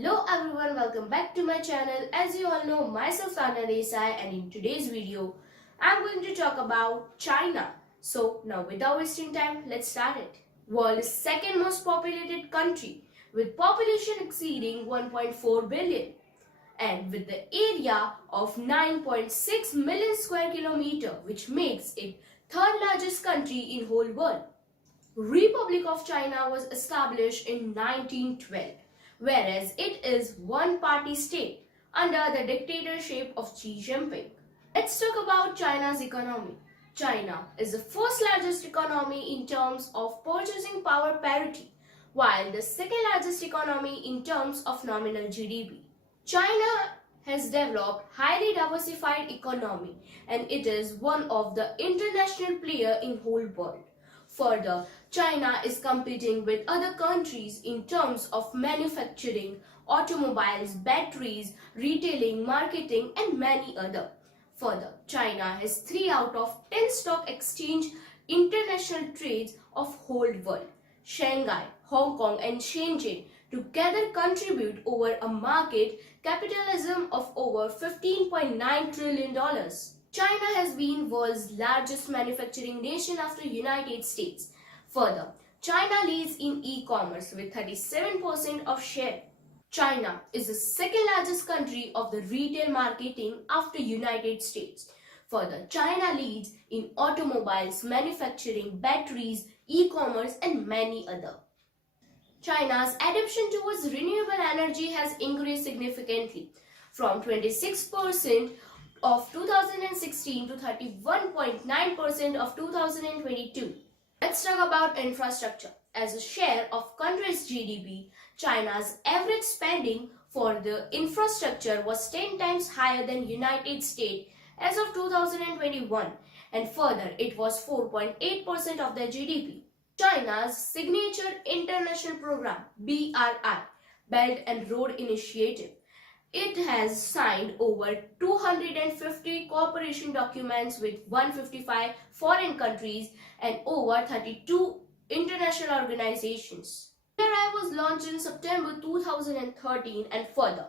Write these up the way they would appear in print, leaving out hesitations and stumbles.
Hello everyone, welcome back to my channel. As you all know, myself Tanya Desai, and in today's video, I'm going to talk about China. So now without wasting time, let's start it. World's second most populated country with population exceeding 1.4 billion and with the area of 9.6 million square kilometer, which makes it third largest country in whole world. Republic of China was established in 1912, whereas it is one-party state under the dictatorship of Xi Jinping. Let's talk about China's economy. China is the first largest economy in terms of purchasing power parity, while the second largest economy in terms of nominal GDP. China has developed highly diversified economy and it is one of the international player in whole world. Further, China is competing with other countries in terms of manufacturing, automobiles, batteries, retailing, marketing and many other. Further, China has 3 out of 10 stock exchange international trades of whole world. Shanghai, Hong Kong and Shenzhen together contribute over a market capitalism of over $15.9 trillion. China has been world's largest manufacturing nation after United States. Further, China leads in e-commerce with 37% of share. China is the second largest country of the retail marketing after United States. Further, China leads in automobiles, manufacturing, batteries, e-commerce and many other. China's adoption towards renewable energy has increased significantly from 26% of 2016 to 31.9% of 2022. Let's talk about infrastructure. As a share of country's GDP, China's average spending for the infrastructure was 10 times higher than United States as of 2021, and further it was 4.8% of their GDP. China's signature international program BRI, Belt and Road Initiative, it has signed over 250 cooperation documents with 155 foreign countries and over 32 international organizations. BRI was launched in September 2013 and further,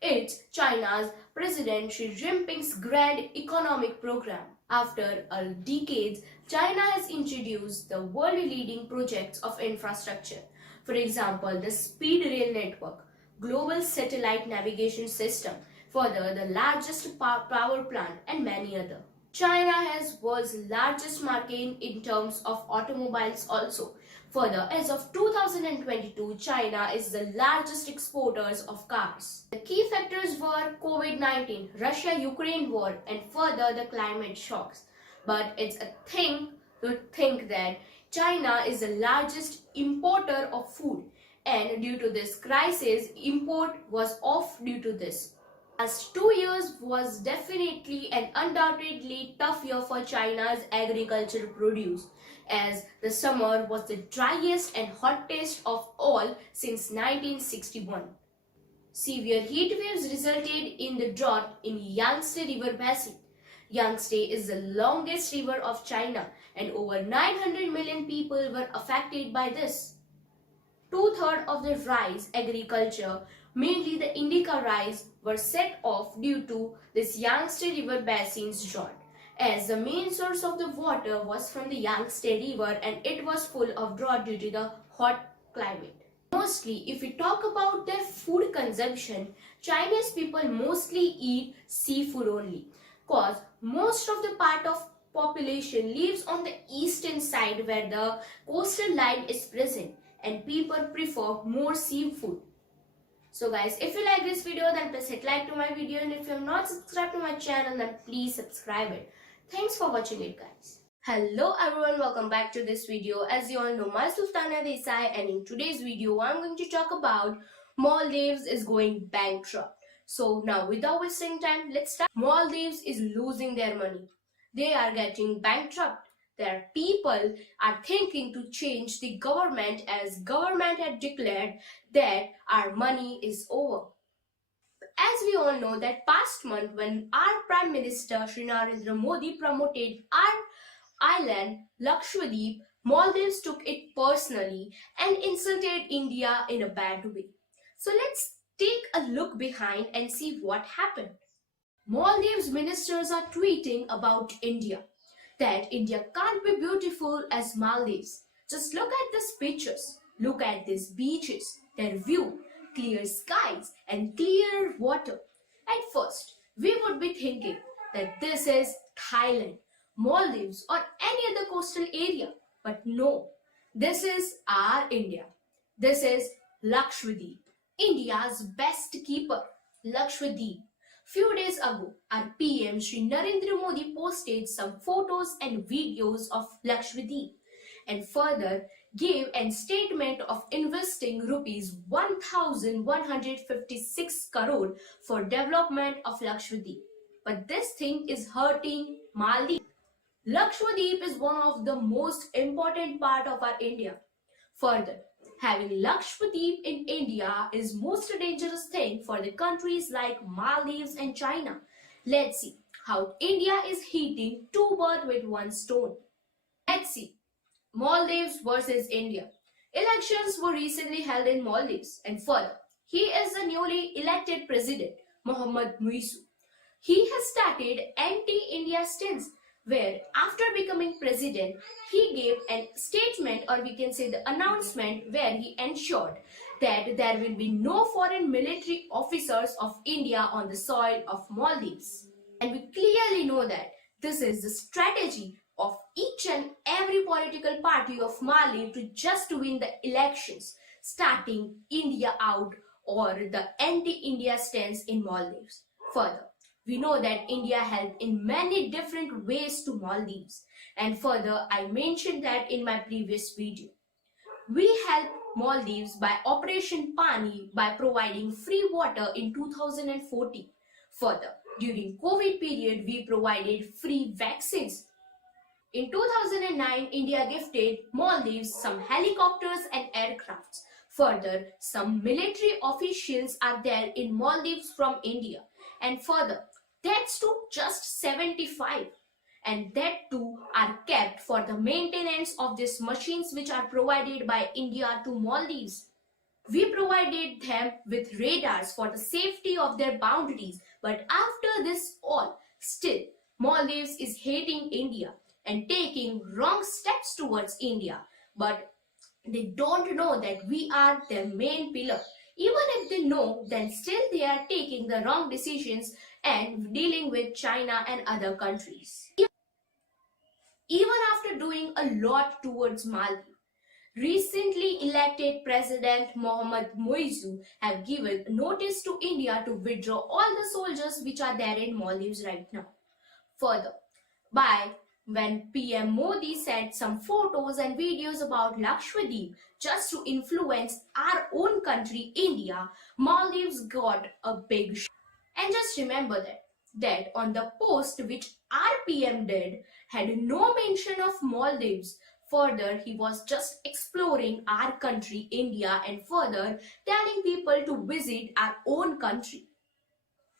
it's China's President Xi Jinping's Grand Economic Program. After a decades, China has introduced the world-leading projects of infrastructure. For example, the Speed Rail Network, Global Satellite Navigation System, further the largest power plant and many other. China has world's largest market in terms of automobiles also. Further, as of 2022, China is the largest exporters of cars. The key factors were COVID-19, Russia-Ukraine war and further the climate shocks. But it's a thing to think that China is the largest importer of food. And due to this crisis, import was off due to this. Last 2 years was definitely and undoubtedly tough year for China's agricultural produce, as the summer was the driest and hottest of all since 1961. Severe heat waves resulted in the drought in Yangtze River Basin. Yangtze is the longest river of China and over 900 million people were affected by this. 2/3 of the rice agriculture, mainly the indica rice, were set off due to this Yangtze River Basin's drought, as the main source of the water was from the Yangtze River and it was full of drought due to the hot climate. Mostly, if we talk about their food consumption, Chinese people mostly eat seafood only, cause most of the part of population lives on the eastern side where the coastal line is present and people prefer more seafood. So guys, if you like this video, then please hit like to my video, and if you have not subscribed to my channel, then please subscribe it. Thanks for watching it, guys. Hello everyone, welcome back to this video. As you all know, myself Tanya Desai, and in today's video I'm going to talk about Maldives is going bankrupt. So now without wasting time, let's start. Maldives is losing their money. They are getting bankrupt. Their people are thinking to change the government, as government had declared that our money is over. As we all know that past month when our Prime Minister Shri Narendra Modi promoted our island Lakshadweep, Maldives took it personally and insulted India in a bad way. So let's take a look behind and see what happened. Maldives ministers are tweeting about India, that India can't be beautiful as Maldives. Just look at these pictures. Look at these beaches, their view, clear skies, and clear water. At first, we would be thinking that this is Thailand, Maldives, or any other coastal area. But no, this is our India. This is Lakshadweep, India's best keeper, Lakshadweep. Few days ago, our PM Shri Narendra Modi posted some photos and videos of Lakshadweep and further gave a statement of investing rupees 1156 crore for development of Lakshadweep. But this thing is hurting Maldives. Lakshadweep is one of the most important part of our India. Further, having Lakshadweep in India is most dangerous thing for the countries like Maldives and China. Let's see how India is hitting two birds with one stone. Let's see. Maldives versus India. Elections were recently held in Maldives and further, he is the newly elected president, Mohammad Muizu. He has started anti-India stance where after becoming president, he gave a statement or we can say the announcement where he ensured that there will be no foreign military officers of India on the soil of Maldives. And we clearly know that this is the strategy of each and every political party of Mali to just win the elections, starting India out or the anti-India stance in Maldives. Further, we know that India helped in many different ways to Maldives. And further, I mentioned that in my previous video. We helped Maldives by Operation Pani by providing free water in 2014. Further, during COVID period, we provided free vaccines. In 2009, India gifted Maldives some helicopters and aircrafts. Further, some military officials are there in Maldives from India. And further, that's to just 75. And that too are kept for the maintenance of these machines which are provided by India to Maldives. We provided them with radars for the safety of their boundaries. But after this all, still, Maldives is hating India and taking wrong steps towards India. But they don't know that we are their main pillar. Even if they know, then still they are taking the wrong decisions and dealing with China and other countries. Even after doing a lot towards Maldives, recently elected President Mohammad Muizu have given notice to India to withdraw all the soldiers which are there in Maldives right now. Further, by when PM Modi sent some photos and videos about Lakshadweep just to influence our own country, India, Maldives got a big shock. And just remember that on the post which our PM did had no mention of Maldives. Further, he was just exploring our country, India, and further telling people to visit our own country.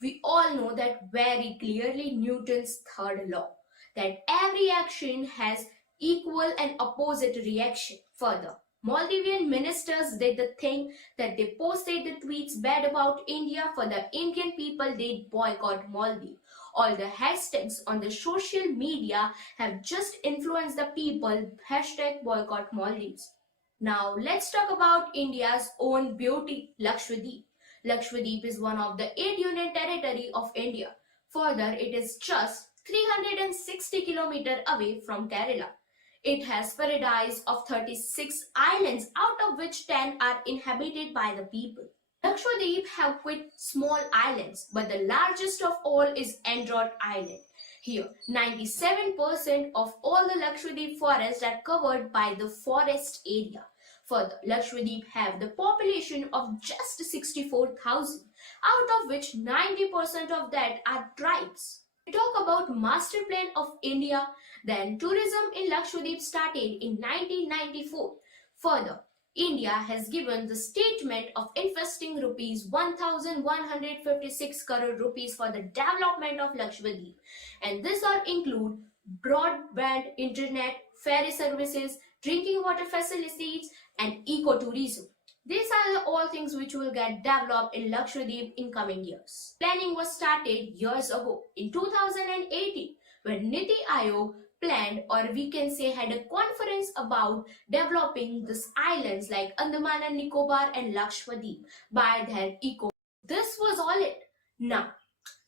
We all know that very clearly Newton's third law, that every action has equal and opposite reaction. Further, Maldivian ministers did the thing that they posted the tweets bad about India. For the Indian people, they boycott Maldives. All the hashtags on the social media have just influenced the people. Hashtag boycott Maldives. Now let's talk about India's own beauty, Lakshadweep. Lakshadweep is one of the 8 union territory of India. Further, it is just 360 kilometers away from Kerala. It has paradise of 36 islands, out of which 10 are inhabited by the people. Lakshadweep have quite small islands, but the largest of all is Android Island. Here, 97% of all the Lakshadweep forests are covered by the forest area. Further, Lakshadweep have the population of just 64,000, out of which 90% of that are tribes. We talk about Master Plan of India, then tourism in Lakshadweep started in 1994. Further, India has given the statement of investing rupees 1156 crore rupees for the development of Lakshadweep, and this all include broadband internet, ferry services, drinking water facilities and ecotourism. These are all things which will get developed in Lakshadweep in coming years. Planning was started years ago in 2018 when Niti Aayog planned, or we can say had a conference about developing these islands like Andaman and Nicobar and Lakshadweep by their eco. This was all it. Now,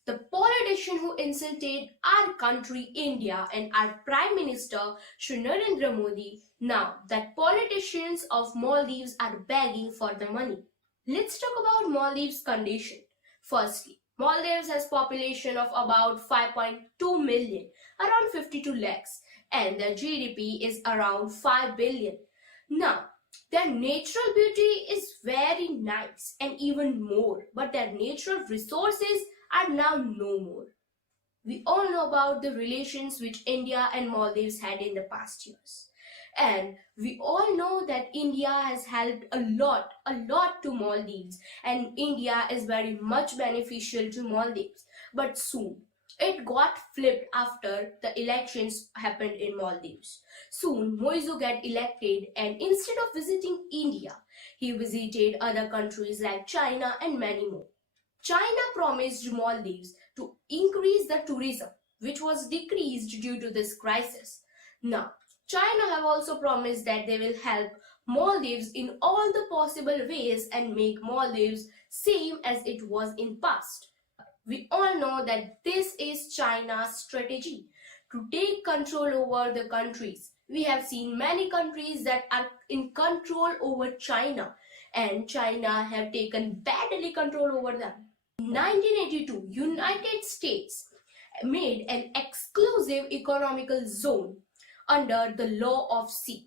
the politician who insulted our country, India, and our Prime Minister, Shri Narendra Modi, now that politicians of Maldives are begging for the money. Let's talk about Maldives' condition. Firstly, Maldives has population of about 5.2 million, around 52 lakhs, and their GDP is around 5 billion. Now, their natural beauty is very nice and even more, but their natural resources are now no more. We all know about the relations which India and Maldives had in the past years. And we all know that India has helped a lot to Maldives, and India is very much beneficial to Maldives. But soon, it got flipped after the elections happened in Maldives. Soon, Moizu got elected, and instead of visiting India, he visited other countries like China and many more. China promised Maldives to increase the tourism, which was decreased due to this crisis. Now, China have also promised that they will help Maldives in all the possible ways and make Maldives same as it was in past. We all know that this is China's strategy to take control over the countries. We have seen many countries that are in control over China, and China have taken badly control over them. In 1982, United States made an exclusive economical zone under the law of sea.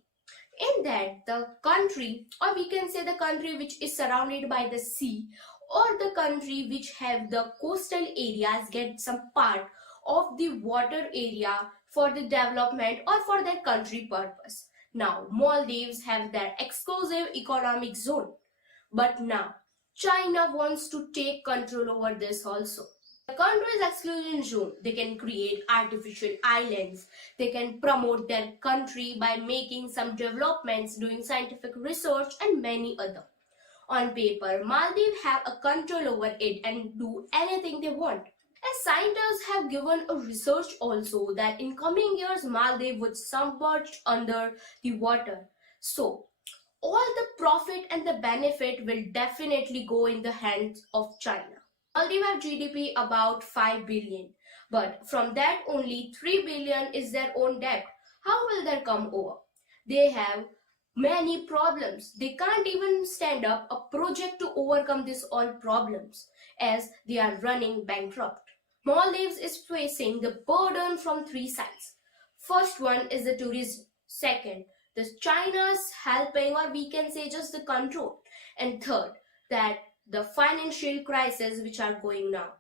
In that, the country, or we can say the country which is surrounded by the sea, or the country which have the coastal areas, get some part of the water area for the development or for their country purpose. Now, Maldives have their exclusive economic zone, but now China wants to take control over this also. The country's exclusion zone, they can create artificial islands, they can promote their country by making some developments, doing scientific research and many other. On paper, Maldives have a control over it and do anything they want. As scientists have given a research also that in coming years Maldives would submerge under the water. So, all the profit and the benefit will definitely go in the hands of China. Maldives have GDP about 5 billion, but from that only 3 billion is their own debt. How will that come over? They have many problems. They can't even stand up a project to overcome these all problems as they are running bankrupt. Maldives is facing the burden from three sides. First one is the tourism. Second, the China's helping, or we can say just the control. And third, that the financial crisis which are going now.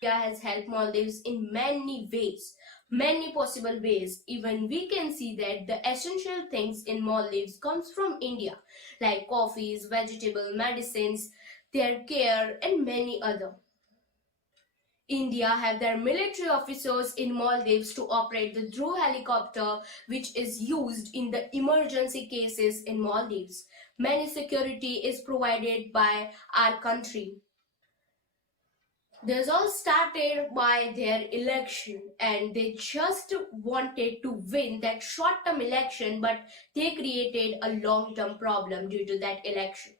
India has helped Maldives in many ways, many possible ways. Even we can see that the essential things in Maldives comes from India, like coffees, vegetable, medicines, their care and many other. India have their military officers in Maldives to operate the Dhruv helicopter, which is used in the emergency cases in Maldives. Many security is provided by our country. This all started by their election, and they just wanted to win that short-term election, but they created a long-term problem due to that election.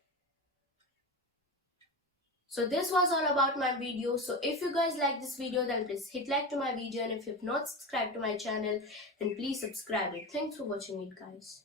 So this was all about my video. So if you guys like this video, then please hit like to my video, and if you have not subscribed to my channel, then please subscribe it. Thanks for watching it, guys.